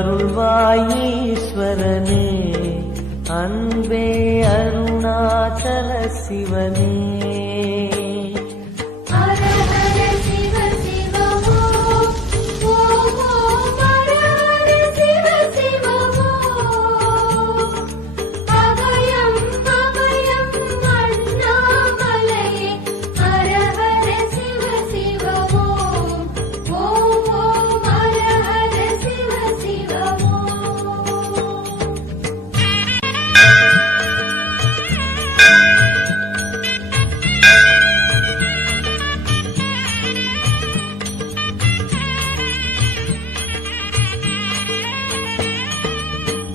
அருள்வாயீஸ்வரனே அன்பே அருணாச்சல சிவனே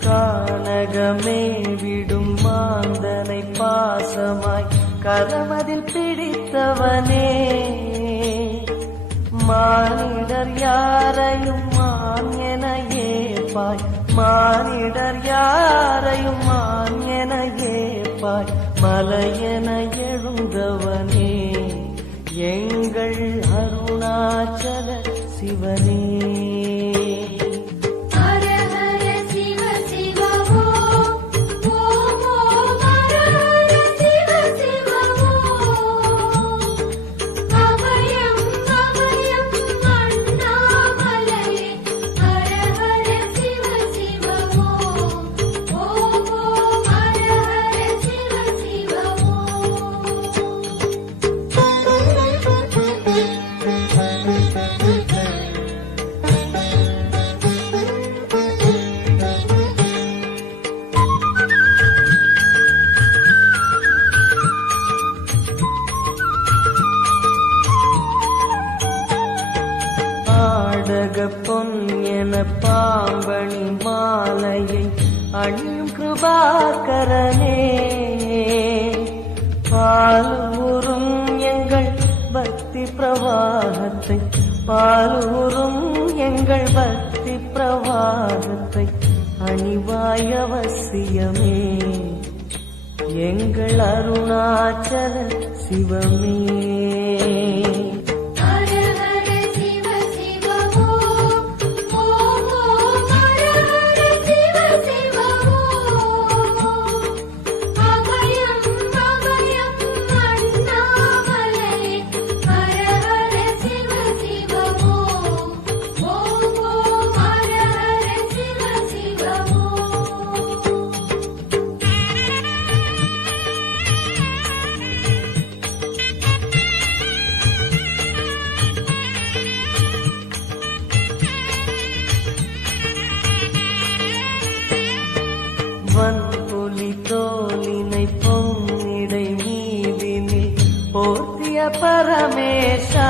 கானகமே விடும் மாந்தனை பாசமாய் கரமதில் பிடித்தவனே மானிடர் யாரையும் மான் என ஏற்பாய் மானிடர் யாரையும் மான் என ஏற்பாய் மலையென எழுந்தவனே எங்கள் அருணாச்சல சிவனே பொன் என பாம்பணி மாலையை அணியும் கிருபாகரனே பாலூரும் எங்கள் பக்தி பிரவாகத்தை பாலூரும் எங்கள் பக்தி பிரவாகத்தை அணிவாய் அவசியமே எங்கள் அருணாச்சல சிவமே வன்புலி தோலினை பொன்னிடை மீதினில் போர்த்திய பரமேஷா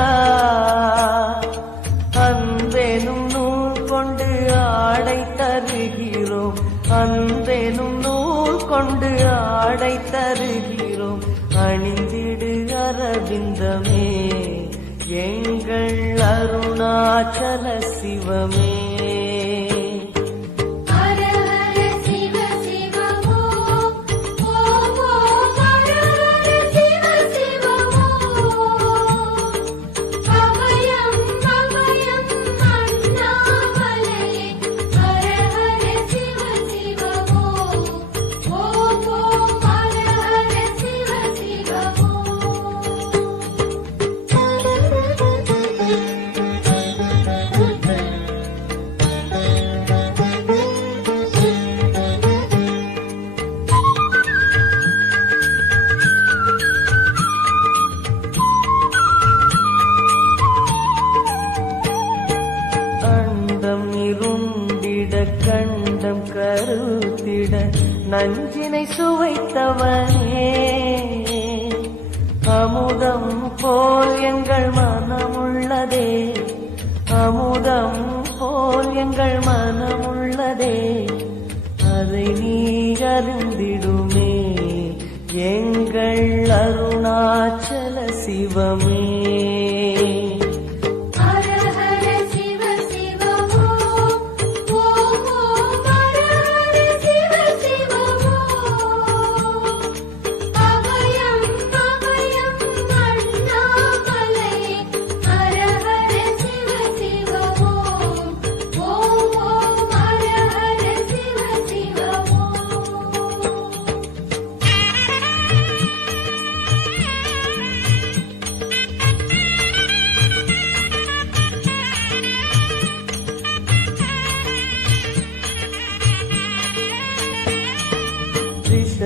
அன்பெனும் நூல் கொண்டு ஆடை தருகிறோம் அன்பெனும் நூல் கொண்டு ஆடை தருகிறோம் அணிந்திடு அரவிந்தமே எங்கள் அருணாச்சல சிவமே கண்டம் கருத்திட நஞ்சினை சுவைத்தவனே அமுதம் போல் எங்கள் மனமுள்ளதே அமுதம் போல் எங்கள் மனமுள்ளதே அதை நீ அறிந்திடுமே எங்கள் அருணாச்சல சிவமே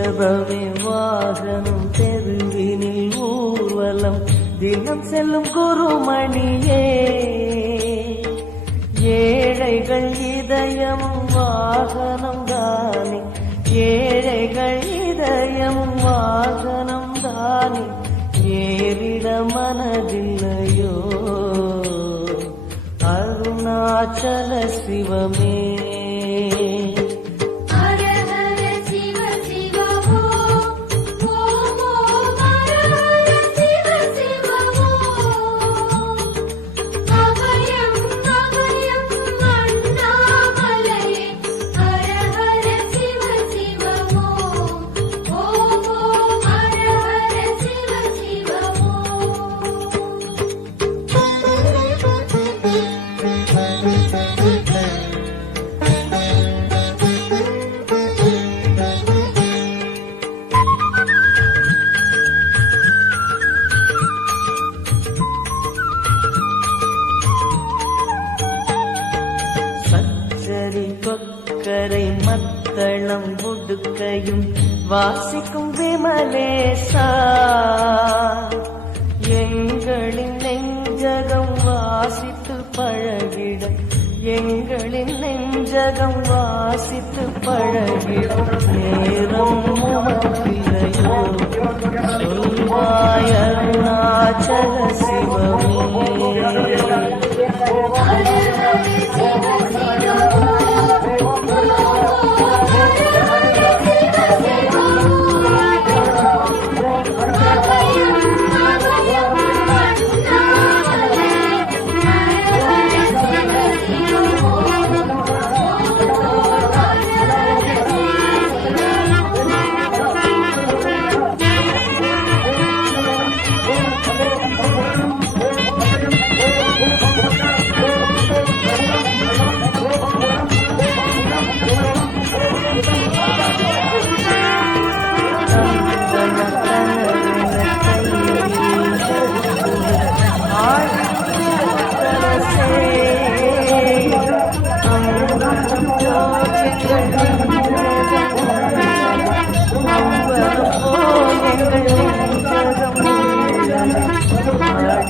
ரிஷபமே வாகனம் தெருவினில் ஊர்வலம் தினம் செல்லும் குருமணியே ஏழைகள் இதயமும் வாகனம் தானே ஏழைகள் இதயமும் வாகனம் தானே ஏறிட மனதில்லையோ அருணாச்சல சிவமே கொக்கரை மத்தளம் புடுக்கையும் வாசிக்கும் விமலேசா எங்களின் நெஞ்சகம் வாசித்து பழகிட எங்களின் நெஞ்சகம் வாசித்து பழகிட நேரம் உமக்கில்லையோ சொல்வாய் அருணாச்சல சிவமே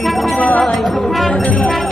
அடிவாய்